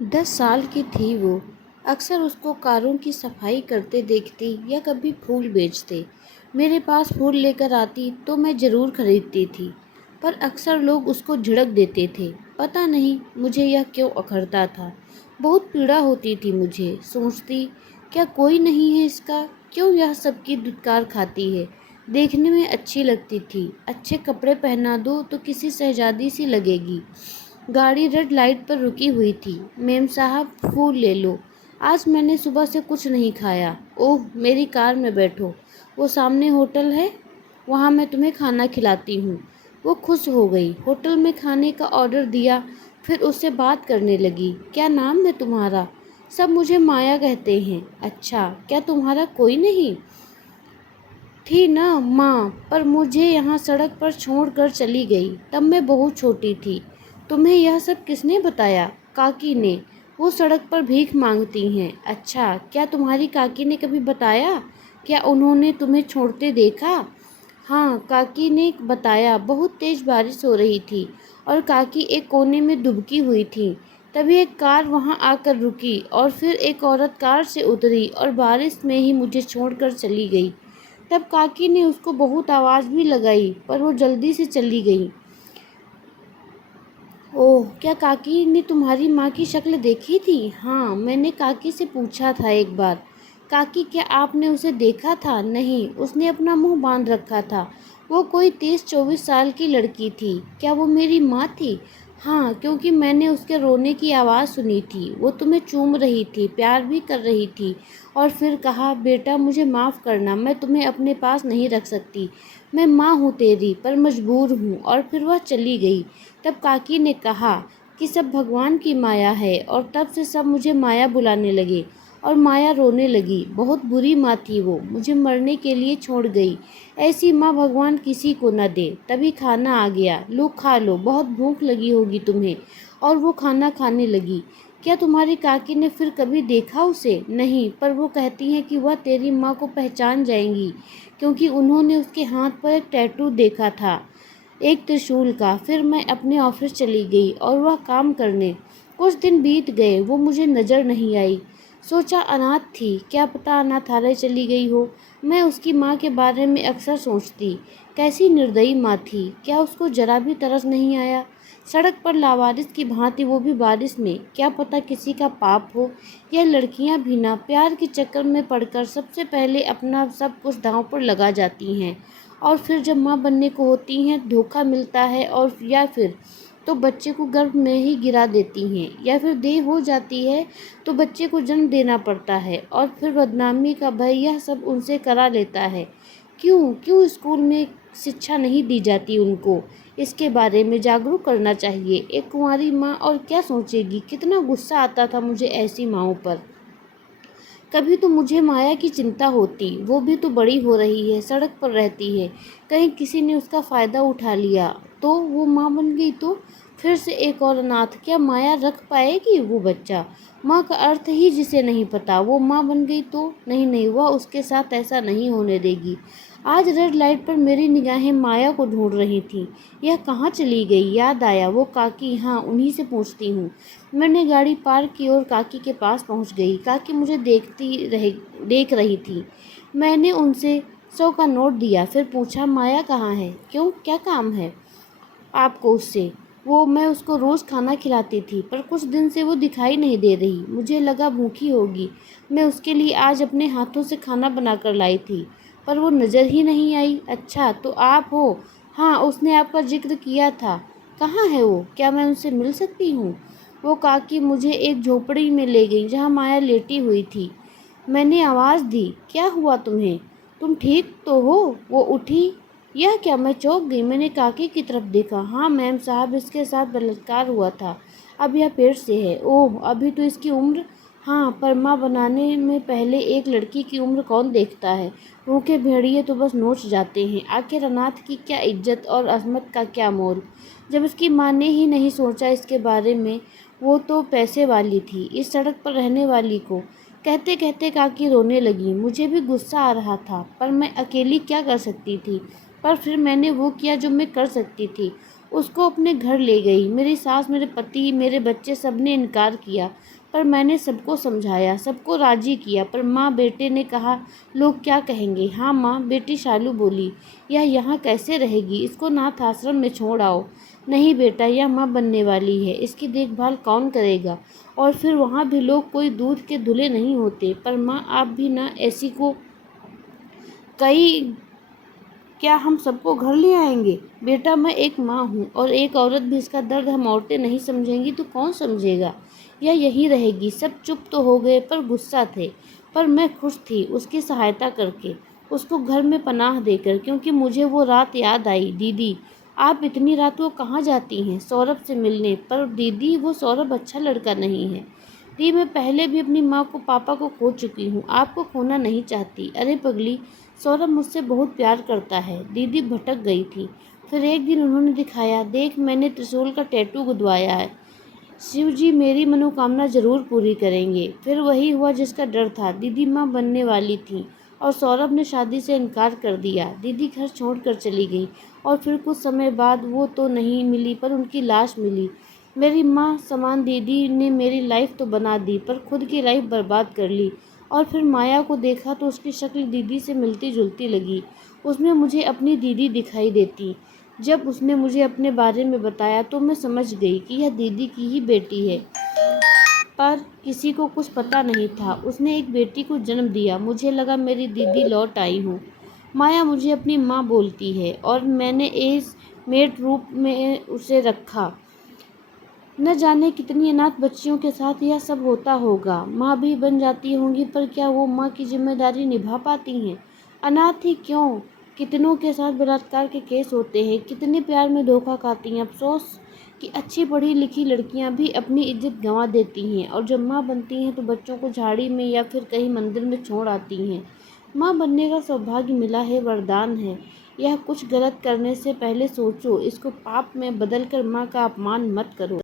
10 साल की थी वो। अक्सर उसको कारों की सफाई करते देखती या कभी फूल बेचते। मेरे पास फूल लेकर आती तो मैं ज़रूर खरीदती थी, पर अक्सर लोग उसको झिड़क देते थे। पता नहीं मुझे यह क्यों अखरता था। बहुत पीड़ा होती थी मुझे। सोचती, क्या कोई नहीं है इसका? क्यों यह सबकी दुत्कार खाती है? देखने में अच्छी लगती थी। अच्छे कपड़े पहना दो तो किसी शहजादी सी लगेगी। गाड़ी रेड लाइट पर रुकी हुई थी। मेम साहब, फूल ले लो। आज मैंने सुबह से कुछ नहीं खाया। ओह, मेरी कार में बैठो। वो सामने होटल है, वहाँ मैं तुम्हें खाना खिलाती हूँ। वो खुश हो गई। होटल में खाने का ऑर्डर दिया, फिर उससे बात करने लगी। क्या नाम है तुम्हारा? सब मुझे माया कहते हैं। अच्छा, क्या तुम्हारा कोई नहीं? थी ना माँ, पर मुझे यहाँ सड़क पर छोड़ कर चली गई। तब मैं बहुत छोटी थी। तुम्हें यह सब किसने बताया? काकी ने। वो सड़क पर भीख मांगती हैं। अच्छा, क्या तुम्हारी काकी ने कभी बताया? क्या उन्होंने तुम्हें छोड़ते देखा? हाँ, काकी ने बताया। बहुत तेज बारिश हो रही थी और काकी एक कोने में दुबकी हुई थी। तभी एक कार वहाँ आकर रुकी और फिर एक औरत कार से उतरी और बारिश में ही मुझे छोड़कर चली गई। तब काकी ने उसको बहुत आवाज़ भी लगाई, पर वो जल्दी से चली गई। ओह, क्या काकी ने तुम्हारी माँ की शक्ल देखी थी? हाँ, मैंने काकी से पूछा था एक बार। काकी, क्या आपने उसे देखा था? नहीं, उसने अपना मुंह बांध रखा था। वो कोई 23-24 साल की लड़की थी। क्या वो मेरी माँ थी? हाँ, क्योंकि मैंने उसके रोने की आवाज़ सुनी थी। वो तुम्हें चूम रही थी, प्यार भी कर रही थी और फिर कहा, बेटा मुझे माफ़ करना, मैं तुम्हें अपने पास नहीं रख सकती। मैं माँ हूँ तेरी, पर मजबूर हूँ। और फिर वह चली गई। तब काकी ने कहा कि सब भगवान की माया है, और तब से सब मुझे माया बुलाने लगे और माया रोने लगी। बहुत बुरी माँ थी वो, मुझे मरने के लिए छोड़ गई। ऐसी माँ भगवान किसी को न दे। तभी खाना आ गया, लो खा लो, बहुत भूख लगी होगी तुम्हें। और वो खाना खाने लगी। क्या तुम्हारी काकी ने फिर कभी देखा उसे? नहीं, पर वो कहती हैं कि वह तेरी माँ को पहचान जाएंगी, क्योंकि उन्होंने उसके हाथ पर एक टैटू देखा था, एक त्रिशूल का। फिर मैं अपने ऑफिस चली गई और वह काम करने। कुछ दिन बीत गए, वो मुझे नज़र नहीं आई। सोचा अनाथ थी, क्या पता अनाथालय चली गई हो। मैं उसकी माँ के बारे में अक्सर सोचती, कैसी निर्दयी माँ थी। क्या उसको जरा भी तरस नहीं आया? सड़क पर लावारिस की भांति, वो भी बारिश में। क्या पता किसी का पाप हो। यह लड़कियां भी ना प्यार के चक्कर में पड़कर सबसे पहले अपना सब कुछ दांव पर लगा जाती हैं, और फिर जब माँ बनने को होती हैं धोखा मिलता है, और या फिर तो बच्चे को गर्भ में ही गिरा देती हैं, या फिर देह हो जाती है तो बच्चे को जन्म देना पड़ता है, और फिर बदनामी का भय यह सब उनसे करा लेता है। क्यों क्यों स्कूल में शिक्षा नहीं दी जाती उनको? इसके बारे में जागरूक करना चाहिए। एक कुंवारी माँ और क्या सोचेगी। कितना गुस्सा आता था मुझे ऐसी माँओं पर। कभी तो मुझे माया की चिंता होती, वो भी तो बड़ी हो रही है, सड़क पर रहती है। कहीं किसी ने उसका फ़ायदा उठा लिया तो? वो माँ बन गई तो फिर से एक और अनाथ। क्या माया रख पाएगी वो बच्चा? माँ का अर्थ ही जिसे नहीं पता, वो माँ बन गई तो? नहीं नहीं, वह उसके साथ ऐसा नहीं होने देगी। आज रेड लाइट पर मेरी निगाहें माया को ढूंढ रही थीं। यह कहाँ चली गई? याद आया, वो काकी। हाँ, उन्हीं से पूछती हूँ। मैंने गाड़ी पार्क की और काकी के पास पहुँच गई। काकी मुझे देख रही थी। मैंने उनसे 100 का नोट दिया, फिर पूछा, माया कहाँ है? क्यों, क्या काम है आपको उससे? वो मैं उसको रोज़ खाना खिलाती थी, पर कुछ दिन से वो दिखाई नहीं दे रही। मुझे लगा भूखी होगी। मैं उसके लिए आज अपने हाथों से खाना बनाकर लाई थी, पर वो नज़र ही नहीं आई। अच्छा, तो आप हो? हाँ, उसने आपका जिक्र किया था। कहाँ है वो? क्या मैं उनसे मिल सकती हूँ? वो काकी मुझे एक झोपड़ी में ले गई जहाँ माया लेटी हुई थी। मैंने आवाज़ दी, क्या हुआ तुम्हें? तुम ठीक तो हो? वो उठी। यह क्या? मैं चौंक गई। मैंने काकी की तरफ देखा। हाँ मैम साहब, इसके साथ बलात्कार हुआ था। अब यह पेट से है। ओह, अभी तो इसकी उम्र। हाँ, पर माँ बनाने में पहले एक लड़की की उम्र कौन देखता है? भूखे भेड़िए तो बस नोच जाते हैं। आखिर अनाथ की क्या इज्जत और अजमत का क्या मोल, जब इसकी माँ ने ही नहीं सोचा इसके बारे में। वो तो पैसे वाली थी, इस सड़क पर रहने वाली को। कहते कहते काकी रोने लगी। मुझे भी गुस्सा आ रहा था, पर मैं अकेली क्या कर सकती थी। पर फिर मैंने वो किया जो मैं कर सकती थी। उसको अपने घर ले गई। मेरी सास, मेरे पति, मेरे बच्चे सब ने इनकार किया, पर मैंने सबको समझाया, सबको राजी किया। पर माँ, बेटे ने कहा, लोग क्या कहेंगे। हाँ माँ, बेटी शालू बोली, यह यहाँ कैसे रहेगी, इसको अनाथ आश्रम में छोड़ आओ। नहीं बेटा, यह माँ बनने वाली है, इसकी देखभाल कौन करेगा। और फिर वहाँ भी लोग कोई दूध के धुले नहीं होते। पर माँ, आप भी ना ऐसी को कई, क्या हम सबको घर ले आएंगे। बेटा, मैं एक माँ हूँ और एक औरत भी, इसका दर्द हम औरतें नहीं समझेंगी तो कौन समझेगा। यह यहीं रहेगी। सब चुप तो हो गए पर गुस्सा थे। पर मैं खुश थी उसकी सहायता करके, उसको घर में पनाह देकर, क्योंकि मुझे वो रात याद आई। दीदी, आप इतनी रात को कहाँ जाती हैं? सौरभ से मिलने। पर दीदी, वो सौरभ अच्छा लड़का नहीं है। दी, मैं पहले भी अपनी माँ को, पापा को खो चुकी हूँ, आपको खोना नहीं चाहती। अरे पगली, सौरभ मुझसे बहुत प्यार करता है। दीदी भटक गई थी। फिर एक दिन उन्होंने दिखाया, देख मैंने त्रिशूल का टैटू गुदवाया है, शिव जी मेरी मनोकामना जरूर पूरी करेंगे। फिर वही हुआ जिसका डर था। दीदी माँ बनने वाली थी और सौरभ ने शादी से इनकार कर दिया। दीदी घर छोड़कर चली गई और फिर कुछ समय बाद वो तो नहीं मिली पर उनकी लाश मिली। मेरी माँ समान दीदी ने मेरी लाइफ तो बना दी पर खुद की लाइफ बर्बाद कर ली। और फिर माया को देखा तो उसकी शक्ल दीदी से मिलती जुलती लगी। उसमें मुझे अपनी दीदी दिखाई देती। जब उसने मुझे अपने बारे में बताया तो मैं समझ गई कि यह दीदी की ही बेटी है। पर किसी को कुछ पता नहीं था। उसने एक बेटी को जन्म दिया। मुझे लगा मेरी दीदी लौट आई हूँ। माया मुझे अपनी माँ बोलती है और मैंने इस मेड रूप में उसे रखा। न जाने कितनी अनाथ बच्चियों के साथ यह सब होता होगा। माँ भी बन जाती होंगी पर क्या वो माँ की जिम्मेदारी निभा पाती हैं? अनाथ ही क्यों, कितनों के साथ बलात्कार के केस होते हैं, कितने प्यार में धोखा खाती हैं। अफसोस कि अच्छी पढ़ी लिखी लड़कियां भी अपनी इज्जत गंवा देती हैं और जब माँ बनती हैं तो बच्चों को झाड़ी में या फिर कहीं मंदिर में छोड़ आती हैं। माँ बनने का सौभाग्य मिला है, वरदान है। यह कुछ गलत करने से पहले सोचो, इसको पाप में बदल कर माँ का अपमान मत करो।